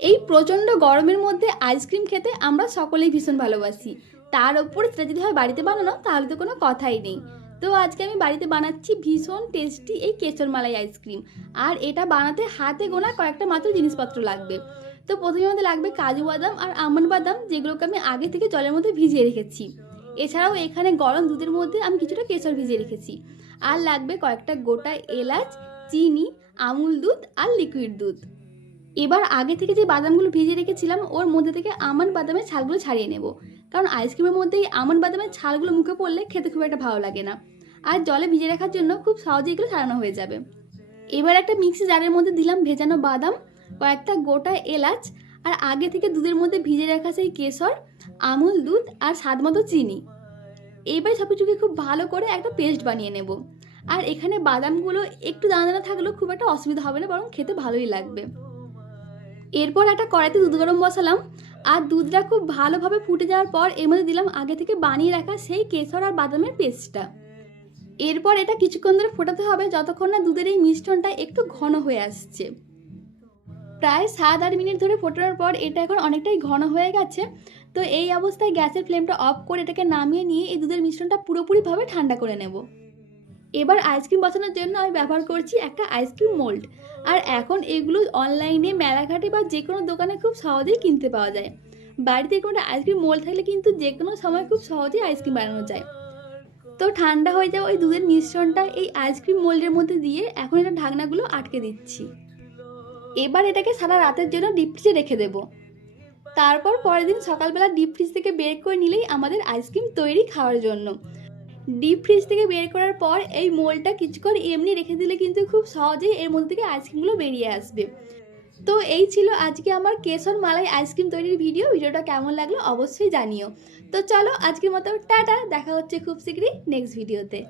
এই প্রচণ্ড গরমের মধ্যে আইসক্রিম খেতে আমরা সকলেই ভীষণ ভালোবাসি। তার ওপর সেটা যদি হয় বাড়িতে বানানো, তাহলে তো কোনো কথাই নেই। তো আজকে আমি বাড়িতে বানাচ্ছি ভীষণ টেস্টি এই কেশর মালাই আইসক্রিম। আর এটা বানাতে হাতে গোনা কয়েকটা মাত্র জিনিসপত্র লাগবে। তো প্রথমে আমাদের লাগবে কাজু বাদাম আর আমন্ড বাদাম, যেগুলোকে আমি আগে থেকে জলের মধ্যে ভিজিয়ে রেখেছি। এছাড়াও এখানে গরম দুধের মধ্যে আমি কিছুটা কেশর ভিজিয়ে রেখেছি। আর লাগবে কয়েকটা গোটা এলাচ, চিনি, আমুল দুধ আর লিকুইড দুধ। এবার আগে থেকে যে বাদামগুলো ভিজিয়ে রেখেছিলাম ওর মধ্যে থেকে আমন্ড বাদামের ছালগুলো ছাড়িয়ে নেব। কারণ আইসক্রিমের মধ্যে এই আমন্ড বাদামের ছালগুলো মুখে পড়লে খেতে খুব একটা ভালো লাগে না। আর জলে ভিজে রাখার জন্য খুব সহজেই এগুলো ছাড়ানো হয়ে যাবে। এবার একটা মিক্সি জারের মধ্যে দিলাম ভেজানো বাদাম, কয়েকটা গোটা এলাচ, আর আগে থেকে দুধের মধ্যে ভিজে রাখা সেই কেশর, আমুল দুধ আর স্বাদ মতো চিনি। এইবার সব কিছুকে খুব ভালো করে একটা পেস্ট বানিয়ে নেব। আর এখানে বাদামগুলো একটু দানা দানা থাকলেও খুব একটা অসুবিধা হবে না, বরং খেতে ভালোই লাগবে। এরপর একটা কড়াইতে দুধ গরম বসালাম। আর দুধটা খুব ভালোভাবে ফুটে যাওয়ার পর এর মধ্যে দিলাম আগে থেকে বানিয়ে রাখা সেই কেশর আর বাদামের পেস্টটা। এরপর এটা কিছুক্ষণ ধরে ফোটাতে হবে, যতক্ষণ না দুধের এই মিশ্রণটা একটু ঘন হয়ে আসছে। প্রায় 7-8 মিনিট ধরে ফোটানোর পর এটা এখন অনেকটাই ঘন হয়ে গেছে। তো এই অবস্থায় গ্যাসের ফ্লেমটা অফ করে এটাকে নামিয়ে নিয়ে এই দুধের মিশ্রণটা পুরোপুরিভাবে ঠান্ডা করে নেব। এবার আইসক্রিম বসানোর জন্য আমি ব্যবহার করছি একটা আইসক্রিম মোল্ড। আর এখন এগুলো অনলাইনে, মেলাঘাটে বা যে কোনো দোকানে খুব সহজেই কিনতে পাওয়া যায়। বাড়িতে কোনো আইসক্রিম মোল্ড থাকলে কিন্তু যে কোনো সময় খুব সহজেই আইসক্রিম বানানো যায়। তো ঠান্ডা হয়ে যাওয়া ওই দুধের মিশ্রণটা এই আইসক্রিম মোল্ডের মধ্যে দিয়ে এখন এটা ঢাকনাগুলো আটকে দিচ্ছি। এবার এটাকে সারা রাতের জন্য ডিপ ফ্রিজে রেখে দেবো। তারপর পরের দিন সকালবেলা ডিপ ফ্রিজ থেকে বের করে নিলেই আমাদের আইসক্রিম তৈরি খাওয়ার জন্য। ডিপ ফ্রিজ থেকে বের করার পর এই মোলটা কিছুক্ষণ এমনি রেখে দিলে কিন্তু খুব সহজেই এর মধ্যে থেকে আইসক্রিমগুলো বেরিয়ে আসবে। তো এই ছিল আজকে আমার কেশর মালাই আইসক্রিম তৈরির ভিডিওটা কেমন লাগলো অবশ্যই জানিও। তো চলো আজকের মতো টাটা, দেখা হচ্ছে খুব শীঘ্রই নেক্সট ভিডিওতে।